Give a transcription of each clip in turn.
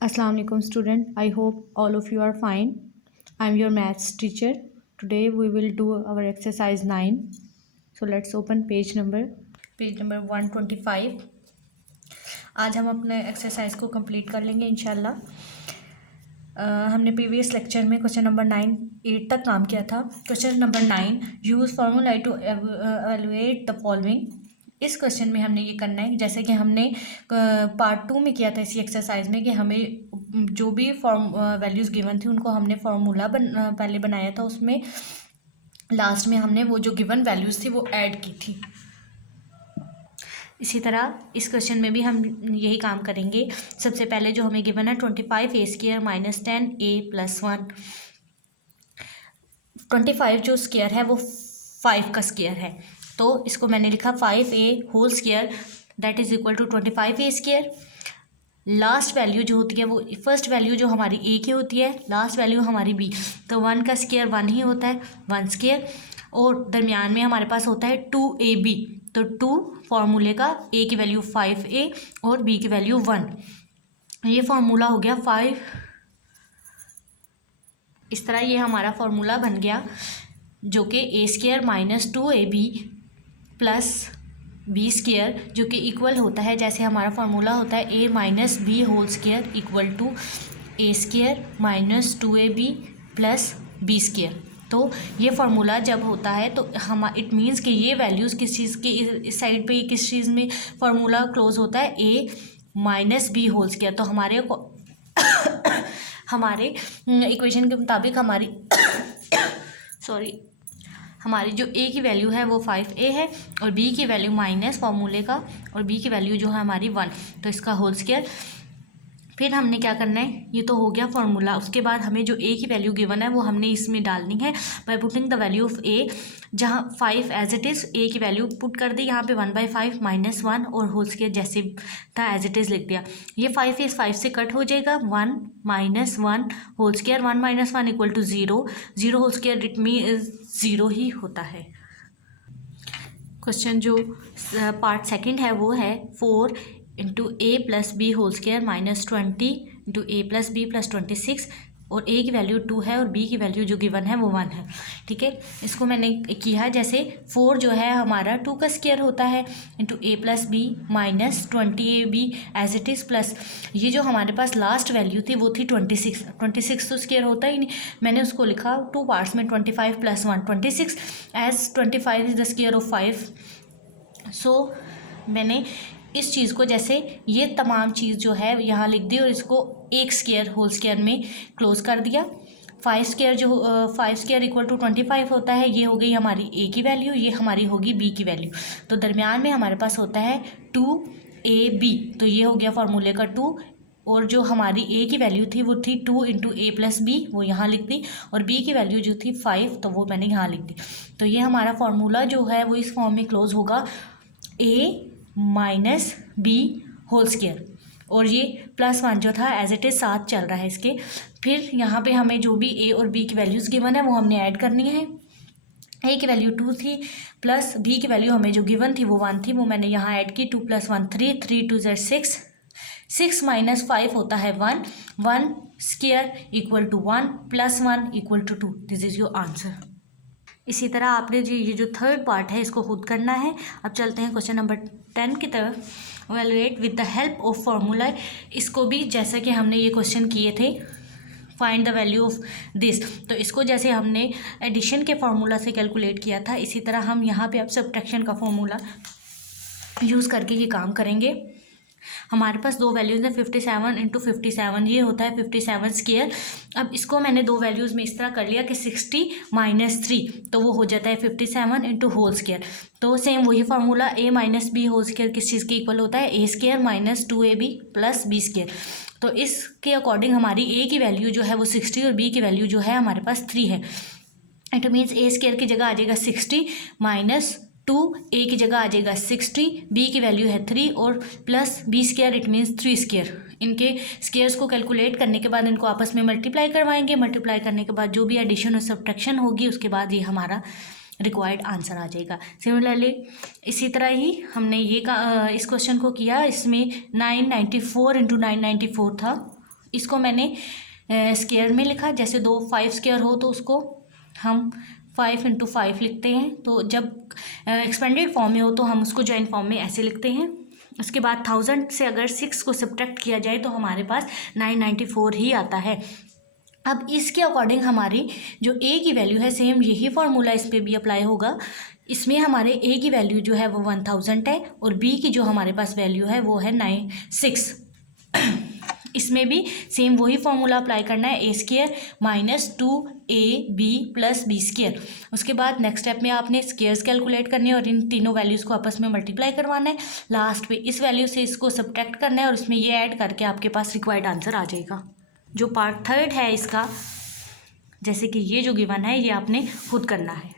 Assalamu alaikum student. I hope all of you are fine. I'm your maths teacher. Today we will do our exercise 9. So let's open page number 125. आज हम अपने exercise को complete कर लेंगे इंशाल्लाह। हमने previous lecture में question number 8 तक काम किया था। Question number 9, use formula to evaluate the following. इस क्वेश्चन में हमने ये करना है जैसे कि हमने पार्ट 2 में किया था इसी एक्सरसाइज में कि हमें जो भी वैल्यूज़ गिवन थी उनको हमने फार्मूला पहले बनाया था, उसमें लास्ट में हमने वो जो गिवन वैल्यूज़ थी वो ऐड की थी। इसी तरह इस क्वेश्चन में भी हम यही काम करेंगे। सबसे पहले जो हमें गिवन है 25a² - 10a+1। 25 जो स्क्वायर है वो 5 का स्क्वायर है, तो इसको मैंने लिखा 5a² that is equal to 25a²। Last value जो होती है वो फर्स्ट वैल्यू जो हमारी a की होती है, लास्ट वैल्यू हमारी b, तो 1 का स्क्वायर 1 ही होता है, 1²। और दरमियान में हमारे पास होता है 2ab, तो 2 फार्मूले का a की वैल्यू 5a और b की वैल्यू 1। ये फार्मूला हो गया 5। इस तरह ये हमारा फार्मूला बन गया जो कि a² - 2ab + b² जो कि इक्वल होता है, जैसे हमारा फार्मूला होता है a - b² equal to a² - 2ab + b²। तो ये फार्मूला जब होता है तो हम इट मीन्स कि ये वैल्यूज़ किस चीज़ की इस साइड पे किस चीज़ में फार्मूला क्लोज होता है, a - b²। तो हमारे इक्वेशन के मुताबिक हमारी जो a की वैल्यू है वो 5a है और b की वैल्यू माइनस फार्मूले का और b की वैल्यू जो है हमारी 1, तो इसका होल स्क्वायर। फिर हमने क्या करना है, ये तो हो गया फार्मूला। उसके बाद हमें जो a की वैल्यू गिवन है वो हमने इसमें डालनी है by putting the value of a, जहाँ 5 एज इट इज़ a की वैल्यू पुट कर दी, यहाँ पे 1/5 - 1 और होल स्क्वायर जैसे था एज इट इज़ लिख दिया। ये 5 इस 5 से कट हो जाएगा, 1 - 1 whole square, 1 - 1 equal to 0, 0 whole square it mean 0 ही होता है। क्वेश्चन जो पार्ट सेकंड है वो है 4 × a + b² - 20 × a + b + 26, और a की वैल्यू 2 है और b की वैल्यू जो गिवन है वो 1 है। ठीक है, इसको मैंने किया है जैसे 4 जो है हमारा 2 का स्क्वायर होता है × a + b - 20ab as it is plus ये जो हमारे पास लास्ट वैल्यू थी वो थी 26 तो स्क्वायर होता ही नहीं, मैंने उसको लिखा 2 पार्ट्स में 25 + 1 26 as 25 is the square of 5। So मैंने इस चीज़ को जैसे ये तमाम चीज़ जो है यहाँ लिख दी और इसको एक स्क्वायर होल स्क्वायर में क्लोज कर दिया। 5² इक्वल टू 25 होता है, ये हो गई हमारी a की वैल्यू, ये हमारी होगी b की वैल्यू। तो दरमियान में हमारे पास होता है 2ab, तो ये हो गया फार्मूले का 2, और जो हमारी a की वैल्यू थी वो थी 2 × a + b, वो यहाँ लिख दी, और b की वैल्यू जो थी 5, तो वो मैंने यहाँ लिख दी। तो ये हमारा फार्मूला जो है वो इस फॉर्म में क्लोज होगा a - b², और ये +1 जो था एज इट इज़ साथ चल रहा है इसके। फिर यहाँ पे हमें जो भी a और b की वैल्यूज़ गिवन है वो हमने ऐड करनी है। a की वैल्यू 2 थी प्लस b की वैल्यू हमें जो गिवन थी वो 1 थी, वो मैंने यहाँ ऐड की। 2 + 1 3, 3 × 2 = 6, 6 - 5 होता है 1, 1² equal to 1 + 1 equal to 2। This is your answer. इसी तरह आपने जी ये जो थर्ड पार्ट है इसको खुद करना है। अब चलते हैं क्वेश्चन नंबर 10 की तरफ। Evaluate with the help of formula. इसको भी जैसा कि हमने ये क्वेश्चन किए थे find the value of this, तो इसको जैसे हमने एडिशन के फार्मूला से कैलकुलेट किया था इसी तरह हम यहाँ पे अब सब्ट्रैक्शन का फार्मूला यूज़ करके ये काम करेंगे। हमारे पास दो वैल्यूज़ हैं 57 × 57, ये होता है 57²। अब इसको मैंने दो वैल्यूज़ में इस तरह कर लिया कि 60 - 3, तो वो हो जाता है 57 × होल स्क्वायर। तो सेम वही फार्मूला a - b² किस चीज़ के इक्वल होता है, a² - 2ab + b²। तो इसके अकॉर्डिंग हमारी a की वैल्यू जो है वो 60 और b की वैल्यू जो है हमारे पास 3 है। इट मीन्स a² की जगह आ जाएगा 60 - 2, a की जगह आ जाएगा 60, b की वैल्यू है 3 और प्लस b² इट मीन्स 3²। इनके स्क्वेयर्स को कैलकुलेट करने के बाद इनको आपस में मल्टीप्लाई करवाएंगे, मल्टीप्लाई करने के बाद जो भी एडिशन और सब्ट्रैक्शन होगी उसके बाद ये हमारा रिक्वायर्ड आंसर आ जाएगा। सिमिलरली इसी तरह ही हमने इस क्वेश्चन को किया, इसमें 994 × 994 था, इसको मैंने स्क्वायर में लिखा, जैसे 5 स्क्वायर हो तो उसको हम 5 × 5 लिखते हैं। तो जब एक्सपेंडेड फॉर्म में हो तो हम उसको जॉइंट फॉर्म में ऐसे लिखते हैं। उसके बाद 1000 से अगर 6 को सब्ट्रैक्ट किया जाए तो हमारे पास 994 ही आता है। अब इसके अकॉर्डिंग हमारी जो ए की वैल्यू है, सेम यही फार्मूला इस पर भी अप्लाई होगा। इसमें हमारे ए की वैल्यू जो है वो 1000 है और बी की जो हमारे पास वैल्यू है वो है 6। इसमें भी सेम वही फार्मूला अप्लाई करना है, A² - 2AB + B²। उसके बाद नेक्स्ट स्टेप में आपने स्क्वायर्स कैलकुलेट करने और इन तीनों वैल्यूज़ को आपस में मल्टीप्लाई करवाना है। लास्ट पे इस वैल्यू से इसको सब्ट्रैक्ट करना है और इसमें ये ऐड करके आपके पास रिक्वायर्ड आंसर आ जाएगा। जो पार्ट थर्ड है इसका, जैसे कि ये जो गिवन है, ये आपने खुद करना है।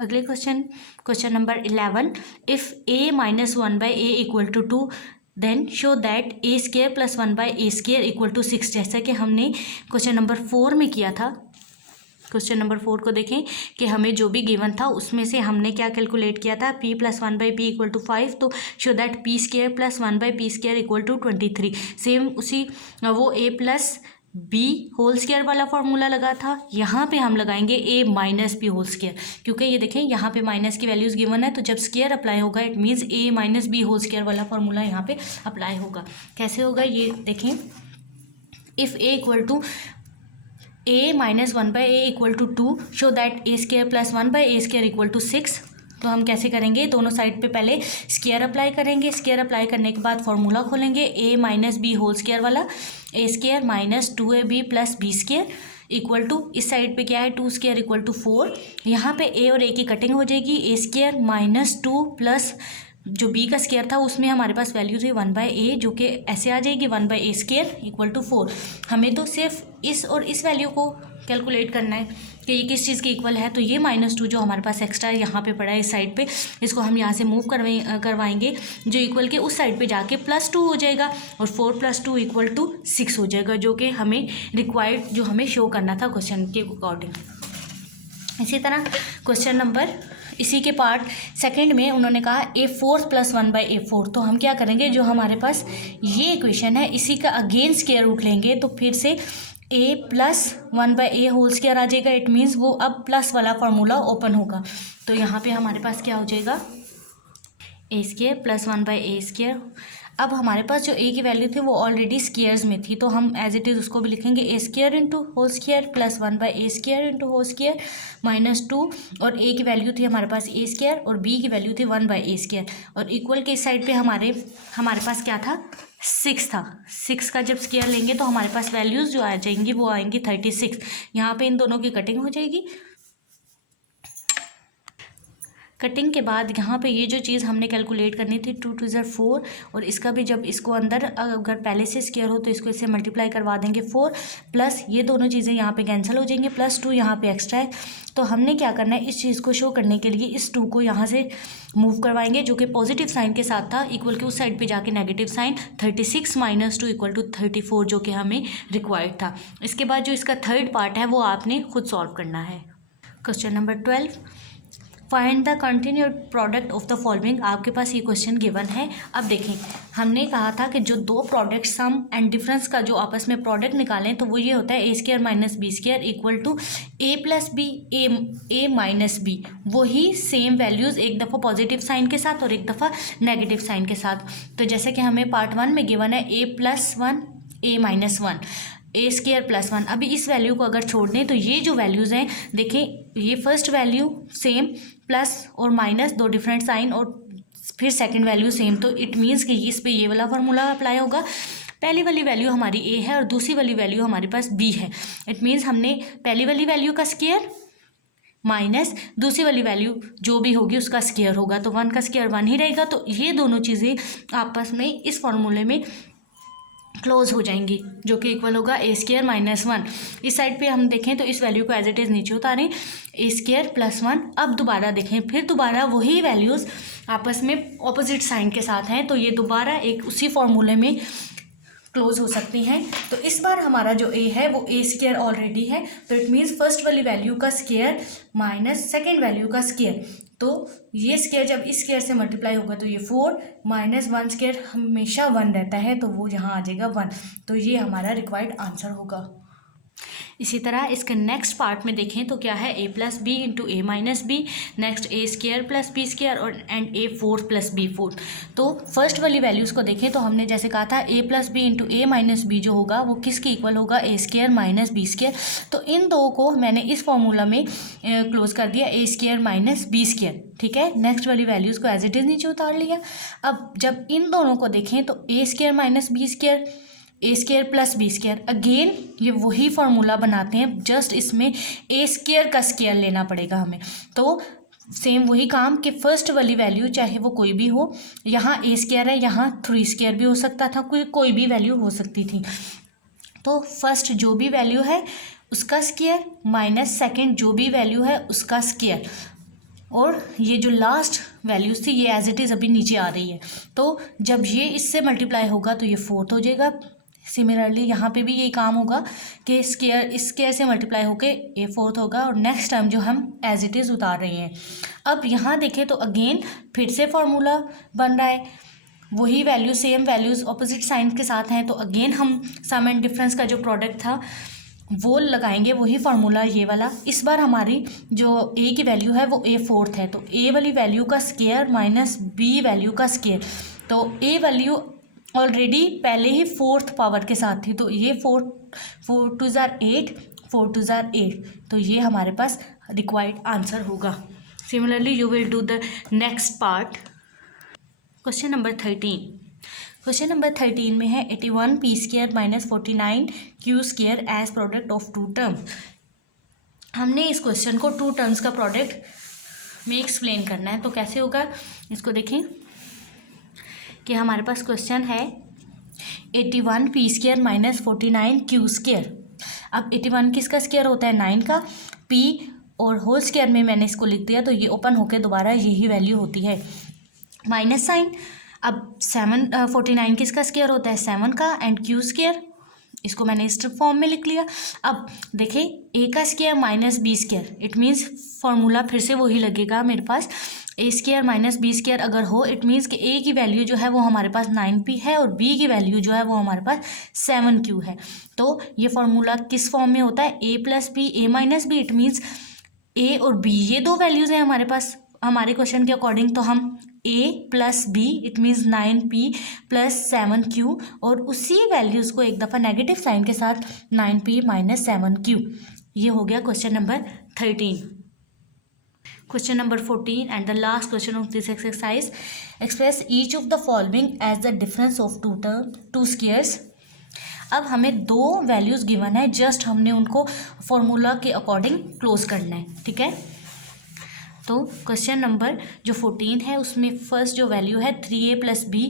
अगले question number 11, if A - 1/A = 2 then show that A² + 1/A² = 6। जैसा कि हमने क्वेश्चन नंबर 4 में किया था। क्वेश्चन नंबर 4 को देखें कि हमें जो भी गिवन था उसमें से हमने क्या कैलकुलेट किया था, P + 1/P = 5, तो show that P² + 1/P² = 23। Same उसी वो A + B² वाला फॉर्मूला लगा था, यहाँ पे हम लगाएंगे A - B², क्योंकि ये देखें यहाँ पे माइनस की वैल्यूज़ गिवन है, तो जब स्क्वायर अप्लाई होगा इट मीन्स A - B² वाला फॉर्मूला यहाँ पे अप्लाई होगा। कैसे होगा ये देखें, if A - 1/A = 2 show that A² + 1/A² = 6। तो हम कैसे करेंगे, दोनों साइड पे पहले स्क्वायर अप्लाई करेंगे। स्क्वायर अप्लाई करने के बाद फॉर्मूला खोलेंगे, A - B² वाला, A² - 2AB + B² = इस साइड पे क्या है, 2² = 4। यहाँ पे A और A की कटिंग हो जाएगी, A² - 2 प्लस जो B का स्क्वायर था उसमें हमारे पास वैल्यू थी 1/A, जो कि ऐसे आ जाएगी 1/A² = 4। हमें तो सिर्फ इस और इस वैल्यू को कैलकुलेट करना है कि ये किस चीज़ के इक्वल है। तो ये -2 जो हमारे पास एक्स्ट्रा है यहाँ पे पड़ा है इस साइड पे, इसको हम यहाँ से मूव करवाएंगे, जो इक्वल के उस साइड पे जाके +2 हो जाएगा और 4 + 2 = 6 हो जाएगा, जो कि हमें रिक्वायर्ड जो हमें शो करना था क्वेश्चन के अकॉर्डिंग। इसी तरह क्वेश्चन नंबर इसी के पार्ट सेकंड में उन्होंने कहा A4 + 1/A4। तो हम क्या करेंगे, जो हमारे पास ये इक्वेशन है इसी का अगेन स्क्वायर रूट लेंगे, तो फिर से A + 1/A² आ जाएगा। इट मीन्स वो अब प्लस वाला फार्मूला ओपन होगा। तो यहाँ पे हमारे पास क्या हो जाएगा, A² + 1/A²। अब हमारे पास जो A की वैल्यू थी वो ऑलरेडी स्क्वायर्स में थी, तो हम एज इट इज़ उसको भी लिखेंगे A² × होल² + 1/A² × होल² -2। और A की वैल्यू थी हमारे पास A² और B की वैल्यू थी 1/A²। और इक्वल के इस साइड पे हमारे पास क्या था, 6 था। 6 का जब स्क्वायर लेंगे तो हमारे पास वैल्यूज़ जो आ जाएंगी वो आएंगी 36। यहाँ पे इन दोनों की कटिंग हो जाएगी। कटिंग के बाद यहाँ पे ये जो चीज़ हमने कैलकुलेट करनी थी 2 × 2 = 4, और इसका भी जब इसको अंदर अगर पहले से स्क्वायर हो तो इसको इससे मल्टीप्लाई करवा देंगे 4, प्लस ये दोनों चीज़ें यहाँ पे कैंसिल हो जाएंगे, +2 यहाँ पे एक्स्ट्रा है। तो हमने क्या करना है, इस चीज़ को शो करने के लिए इस 2 को यहाँ से मूव करवाएंगे, जो कि पॉजिटिव साइन के साथ था, इक्वल के उस साइड पे जाके नेगेटिव साइन, 36 - 2 = 34, जो कि हमें रिक्वायर्ड था। इसके बाद जो इसका थर्ड पार्ट है वो आपने खुद सॉल्व करना है। Question number 12, find the continued product of the following. आपके पास ये क्वेश्चन गिवन है। अब देखें, हमने कहा था कि जो दो प्रोडक्ट सम एंड डिफरेंस का जो आपस में प्रोडक्ट निकालें तो वो ये होता है A² - B² = A + B A - B। वही सेम वैल्यूज़ एक दफ़ा पॉजिटिव साइन के साथ और एक दफ़ा नेगेटिव साइन के साथ। तो जैसे कि हमें पार्ट 1 में गिवन है A + 1 A - 1 A² + 1। अभी इस वैल्यू को अगर छोड़ दें तो ये जो वैल्यूज़ हैं, देखें ये फर्स्ट वैल्यू सेम, प्लस और माइनस दो डिफरेंट साइन, और फिर सेकंड वैल्यू सेम। तो इट मीन्स कि इस पे ये वाला फार्मूला अप्लाई होगा। पहली वाली वैल्यू हमारी A है और दूसरी वाली वैल्यू हमारे पास B है। इट मीन्स हमने पहली वाली वैल्यू का स्क्वायर माइनस दूसरी वाली वैल्यू जो भी होगी उसका स्क्वायर होगा, तो 1 का स्क्वायर 1 ही रहेगा। तो ये दोनों चीज़ें आपस में इस फार्मूले में क्लोज हो जाएंगी, जो कि इक्वल होगा A² - 1। इस साइड पे हम देखें तो इस वैल्यू को एज इट इज़ नीचे उतारें, A² + 1। अब दोबारा देखें, फिर दोबारा वही वैल्यूज़ आपस में ऑपोजिट साइन के साथ हैं, तो ये दोबारा एक उसी फॉर्मूले में क्लोज हो सकती हैं। तो इस बार हमारा जो A है वो A² ऑलरेडी है, तो इट मीन्स फर्स्ट वाली वैल्यू का स्क्वायर माइनस सेकेंड वैल्यू का स्क्वायर। तो ये स्क्वायर जब इस स्क्वायर से मल्टीप्लाई होगा तो ये 4 माइनस 1 स्क्वायर हमेशा 1 रहता है, तो वो यहाँ आ जाएगा 1। तो ये हमारा रिक्वायर्ड आंसर होगा। इसी तरह इसके नेक्स्ट पार्ट में देखें तो क्या है, a plus B into A minus B, next A square plus B square और and A fourth plus B fourth. तो फर्स्ट वाली वैल्यूज़ को देखें तो हमने जैसे कहा था a plus B into A minus B जो होगा वो किसके इक्वल होगा, A square minus B square. तो इन दो को मैंने इस फॉर्मूला में क्लोज कर दिया, ए स्क्वायर माइनस बी स्क्वायर। ठीक है, नेक्स्ट वाली वैल्यूज़ को एज इट इज़ नीचे उतार लिया। अब जब इन दोनों को देखें तो A square minus B square, A square plus B square, again ये वही फार्मूला बनाते हैं, जस्ट इसमें ए स्क्वायर का स्क्वायर लेना पड़ेगा हमें। तो सेम वही काम कि फर्स्ट वाली वैल्यू चाहे वो कोई भी हो, यहाँ ए स्क्वायर है, यहाँ 3 स्क्वायर भी हो सकता था, कोई भी वैल्यू हो सकती थी। तो फर्स्ट जो भी वैल्यू है उसका स्क्वायर माइनस सेकेंड जो भी वैल्यू है उसका स्क्वायर, और ये जो लास्ट वैल्यूज थी ये एज इट इज़ अभी नीचे आ रही है। तो जब ये इससे मल्टीप्लाई होगा तो ये 4 हो जाएगा। सिमिलरली यहाँ पे भी यही काम होगा कि स्क्वायर इस स्क्वायर से मल्टीप्लाई होके ए 4 होगा, और नेक्स्ट टाइम जो हम एज इट इज़ उतार रहे हैं। अब यहाँ देखें तो अगेन फिर से फार्मूला बन रहा है, वही value same values opposite sign के साथ हैं, तो अगेन हम सम एंड डिफरेंस का जो प्रोडक्ट था वो लगाएंगे, वही फार्मूला ये वाला। इस बार हमारी जो ए की वैल्यू है वो ए 4 है, तो ए वाली वैल्यू का स्क्वायर माइनस बी वैल्यू का स्क्वायर। तो ए वैल्यू ऑलरेडी पहले ही 4th पावर के साथ थी, तो ये 4 2 ज़ार 8, 4 2 ज़ार 8, तो ये हमारे पास रिक्वायर्ड आंसर होगा। Similarly you will do the next part. Question number 13। Question number 13 में है 81 p square minus 49 q square as product of 2 terms. हमने इस क्वेश्चन को 2 टर्म्स का प्रोडक्ट में एक्सप्लेन करना है। तो कैसे होगा, इसको देखें कि हमारे पास क्वेश्चन है 81 p square minus 49 q square. अब 81 किसका स्क्वायर होता है, 9 का, पी और होल स्क्वायर में मैंने इसको लिख दिया, तो ये ओपन होकर दोबारा यही वैल्यू होती है, माइनस साइन। अब 49 किसका स्क्वायर होता है, 7 का, एंड क्यू स्क्वायर, इसको मैंने इस फॉर्म में लिख लिया। अब देखें ए का square minus B square, it means formula फिर से वही लगेगा मेरे पास, a square minus B square अगर हो इट मीन्स कि ए की वैल्यू जो है वो हमारे पास 9p है और बी की वैल्यू जो है वो हमारे पास 7q है। तो ये फार्मूला किस फॉर्म में होता है, A plus B A minus B, it means A और बी ये दो वैल्यूज़ हैं हमारे पास हमारे क्वेश्चन के अकॉर्डिंग, तो हम a plus B it means 9p plus 7q, और उसी वैल्यूज़ को एक दफ़ा नेगेटिव साइन के साथ 9p माइनस 7q। ये हो गया question number 13। Question number 14 and the last question of this exercise, express each of the following as the difference of two squares. अब हमें 2 वैल्यूज़ गिवन है, जस्ट हमने उनको फॉर्मूला के अकॉर्डिंग क्लोज करना है। ठीक है, तो क्वेश्चन नंबर जो 14 है उसमें फर्स्ट जो वैल्यू है 3a plus B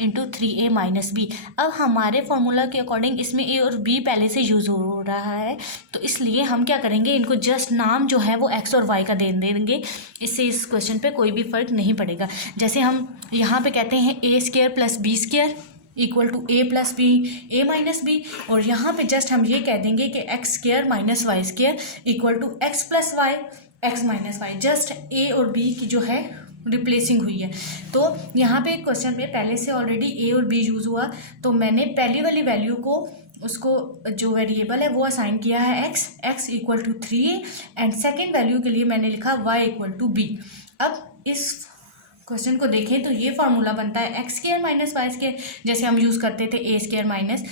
into 3a minus b. अब हमारे फार्मूला के अकॉर्डिंग इसमें a और b पहले से यूज़ हो रहा है, तो इसलिए हम क्या करेंगे, इनको जस्ट नाम जो है वो x और y का दे देंगे, इससे इस क्वेश्चन पे कोई भी फ़र्क नहीं पड़ेगा। जैसे हम यहाँ पे कहते हैं a square plus B square equal to a plus B A minus b, और यहाँ पे जस्ट हम ये कह देंगे कि x square minus y square equal to x plus y x minus y, just a और बी की जो है रिप्लेसिंग हुई है। तो यहाँ पे क्वेश्चन में पहले से ऑलरेडी ए और बी यूज़ हुआ, तो मैंने पहली वाली वैल्यू को उसको जो वेरिएबल है वो असाइन किया है x equal to 3a, and second value के लिए मैंने लिखा y इक्वल टू बी। अब इस क्वेश्चन को देखें तो ये फार्मूला बनता है x square minus y square, जैसे हम यूज़ करते थे ए स्क्वायर माइनस